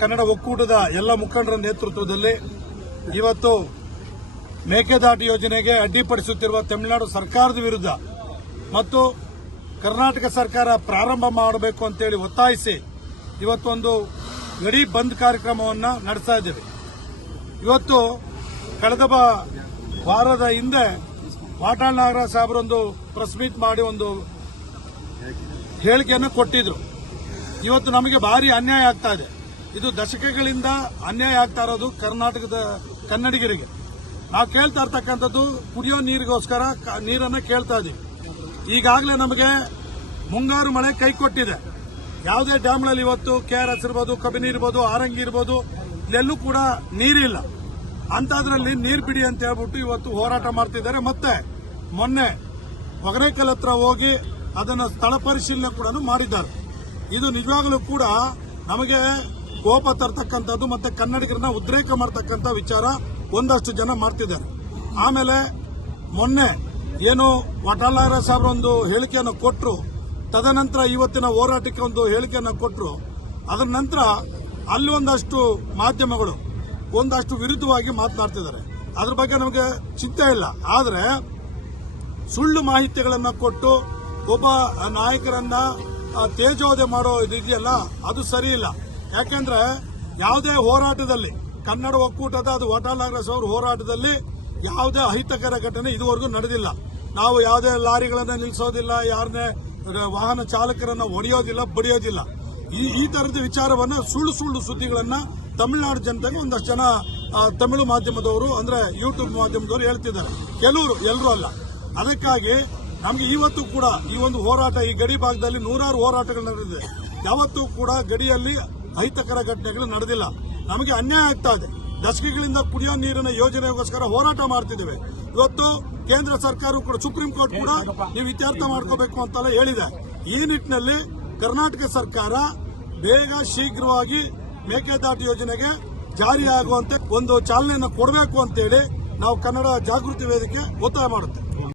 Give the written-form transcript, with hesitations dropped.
ಕನ್ನಡ ಒಕ್ಕೂಟದ ಎಲ್ಲ ಮುಖಂಡರ ನೇತೃತ್ವದಲ್ಲಿ ಇವತ್ತು ಮೇಕೆದಾಟು ಯೋಜನೆಗೆ ಅಡ್ಡಿಪಡಿಸುತ್ತಿರುವ ತಮಿಳುನಾಡು ಸರ್ಕಾರದ ವಿರುದ್ಧ ಮತ್ತು ಕರ್ನಾಟಕ ಸರ್ಕಾರ ಪ್ರಾರಂಭ ಮಾಡಬೇಕು ಅಂತೇಳಿ ಒತ್ತಾಯಿಸಿ ಇವತ್ತೊಂದು ಗಡಿ ಬಂದ್ ಕಾರ್ಯಕ್ರಮವನ್ನು ನಡೆಸ್ತಾ ಇದ್ದೇವೆ. ಇವತ್ತು ಕಳೆದ ವಾರದ ಹಿಂದೆ ವಾಟಾಳ್ ನಾಗರಾಜ್ ಸಾಹೇಬರೊಂದು ಪ್ರೆಸ್ ಮೀಟ್ ಮಾಡಿ ಒಂದು ಹೇಳಿಕೆಯನ್ನು ಕೊಟ್ಟಿದ್ರು. ಇವತ್ತು ನಮಗೆ ಭಾರಿ ಅನ್ಯಾಯ ಆಗ್ತಾ ಇದೆ. ಇದು ದಶಕಗಳಿಂದ ಅನ್ಯಾಯ ಆಗ್ತಾ ಇರೋದು ಕರ್ನಾಟಕದ ಕನ್ನಡಿಗರಿಗೆ. ನಾವು ಕೇಳ್ತಾ ಇರ್ತಕ್ಕಂಥದ್ದು ಕುಡಿಯೋ ನೀರಿಗೋಸ್ಕರ ನೀರನ್ನು ಕೇಳ್ತಾ ಇದ್ದೀವಿ. ಈಗಾಗಲೇ ನಮಗೆ ಮುಂಗಾರು ಮಳೆ ಕೈ ಕೊಟ್ಟಿದೆ. ಯಾವುದೇ ಡ್ಯಾಮ್ಗಳಲ್ಲಿ ಇವತ್ತು KRS ಇರ್ಬೋದು, ಕಬಿನಿ ಇರ್ಬೋದು, ಆರಂಗಿ ಇರ್ಬೋದು, ಇಲ್ಲೆಲ್ಲೂ ಕೂಡ ನೀರಿಲ್ಲ. ಅಂತದ್ರಲ್ಲಿ ನೀರು ಬಿಡಿ ಅಂತ ಹೇಳ್ಬಿಟ್ಟು ಇವತ್ತು ಹೋರಾಟ ಮಾಡ್ತಿದ್ದಾರೆ. ಮತ್ತೆ ಮೊನ್ನೆ ಹೊಗರೇಕಲ್ ಹತ್ರ ಹೋಗಿ ಅದನ್ನು ಸ್ಥಳ ಪರಿಶೀಲನೆ ಕೂಡ ಮಾಡಿದ್ದಾರೆ. ಇದು ನಿಜವಾಗಲೂ ಕೂಡ ನಮಗೆ ಕೋಪ ತರ್ತಕ್ಕಂಥದ್ದು ಮತ್ತೆ ಕನ್ನಡಿಗರನ್ನ ಉದ್ರೇಕ ಮಾಡತಕ್ಕಂಥ ವಿಚಾರ ಒಂದಷ್ಟು ಜನ ಮಾಡ್ತಿದ್ದಾರೆ. ಆಮೇಲೆ ಮೊನ್ನೆ ಏನು ವಾಟಾಳ್ ನಾಗರಾಜ್ ಸಾಹೇಬ್ರ ಒಂದು ಹೇಳಿಕೆಯನ್ನು ಕೊಟ್ಟರು, ತದನಂತರ ಇವತ್ತಿನ ಹೋರಾಟಕ್ಕೆ ಒಂದು ಹೇಳಿಕೆಯನ್ನು ಕೊಟ್ಟರು. ಅದರ ನಂತರ ಅಲ್ಲಿ ಒಂದಷ್ಟು ಮಾಧ್ಯಮಗಳು ಒಂದಷ್ಟು ವಿರುದ್ಧವಾಗಿ ಮಾತನಾಡ್ತಿದ್ದಾರೆ. ಅದ್ರ ಬಗ್ಗೆ ನಮಗೆ ಚಿಂತೆ ಇಲ್ಲ. ಆದರೆ ಸುಳ್ಳು ಮಾಹಿತಿಗಳನ್ನು ಕೊಟ್ಟು ಒಬ್ಬ ನಾಯಕರನ್ನ ತೇಜೋವಧೆ ಮಾಡೋ ಇದೆಯಲ್ಲ, ಅದು ಸರಿ ಇಲ್ಲ. ಯಾಕೆಂದ್ರೆ ಯಾವುದೇ ಹೋರಾಟದಲ್ಲಿ ಕನ್ನಡ ಒಕ್ಕೂಟದ ಅದು ವಾಟಾಳ್ ನಾಗರಾಜ್ ಅವರ ಹೋರಾಟದಲ್ಲಿ ಯಾವುದೇ ಅಹಿತಕರ ಘಟನೆ ಇದುವರೆಗೂ ನಡೆದಿಲ್ಲ. ನಾವು ಯಾವುದೇ ಲಾರಿಗಳನ್ನ ನಿಲ್ಲಿಸೋದಿಲ್ಲ, ಯಾರನ್ನೇ ವಾಹನ ಚಾಲಕರನ್ನ ಹೊಡೆಯೋದಿಲ್ಲ, ಬಡಿಯೋದಿಲ್ಲ. ಈ ತರದ ವಿಚಾರವನ್ನ ಸುಳ್ಳು ಸುದ್ದಿಗಳನ್ನ ತಮಿಳುನಾಡು ಜನತೆಗೆ ಒಂದಷ್ಟು ಜನ ತಮಿಳು ಮಾಧ್ಯಮದವರು ಅಂದ್ರೆ ಯೂಟ್ಯೂಬ್ ಮಾಧ್ಯಮದವರು ಹೇಳ್ತಿದ್ದಾರೆ. ಕೆಲವರು, ಎಲ್ಲರೂ ಅಲ್ಲ. ಅದಕ್ಕಾಗಿ ನಮಗೆ ಇವತ್ತು ಕೂಡ ಈ ಒಂದು ಹೋರಾಟ, ಈ ಗಡಿ ಭಾಗದಲ್ಲಿ ನೂರಾರು ಹೋರಾಟಗಳು ನಡೆದಿದೆ. ಯಾವತ್ತೂ ಕೂಡ ಗಡಿಯಲ್ಲಿ ಅಹಿತಕರ ಘಟನೆಗಳು ನಡೆದಿಲ್ಲ. ನಮಗೆ ಅನ್ಯಾಯ ಆಗ್ತಾ ಇದೆ. ದಶಕಗಳಿಂದ ಕುಡಿಯೋ ನೀರಿನ ಯೋಜನೆಗೋಸ್ಕರ ಹೋರಾಟ ಮಾಡ್ತಿದ್ದೇವೆ. ಇವತ್ತು ಕೇಂದ್ರ ಸರ್ಕಾರ ಕೂಡ, ಸುಪ್ರೀಂ ಕೋರ್ಟ್ ಕೂಡ ನೀವು ಇತ್ಯರ್ಥ ಮಾಡ್ಕೋಬೇಕು ಅಂತೆಲ್ಲ ಹೇಳಿದೆ. ಈ ನಿಟ್ಟಿನಲ್ಲಿ ಕರ್ನಾಟಕ ಸರ್ಕಾರ ಬೇಗ ಶೀಘ್ರವಾಗಿ ಮೇಕೆದಾಟು ಯೋಜನೆಗೆ ಜಾರಿಯಾಗುವಂತೆ ಒಂದು ಚಾಲನೆಯನ್ನು ಕೊಡಬೇಕು ಅಂತೇಳಿ ನಾವು ಕನ್ನಡ ಜಾಗೃತಿ ವೇದಿಕೆ ಒತ್ತಾಯ ಮಾಡುತ್ತೇವೆ.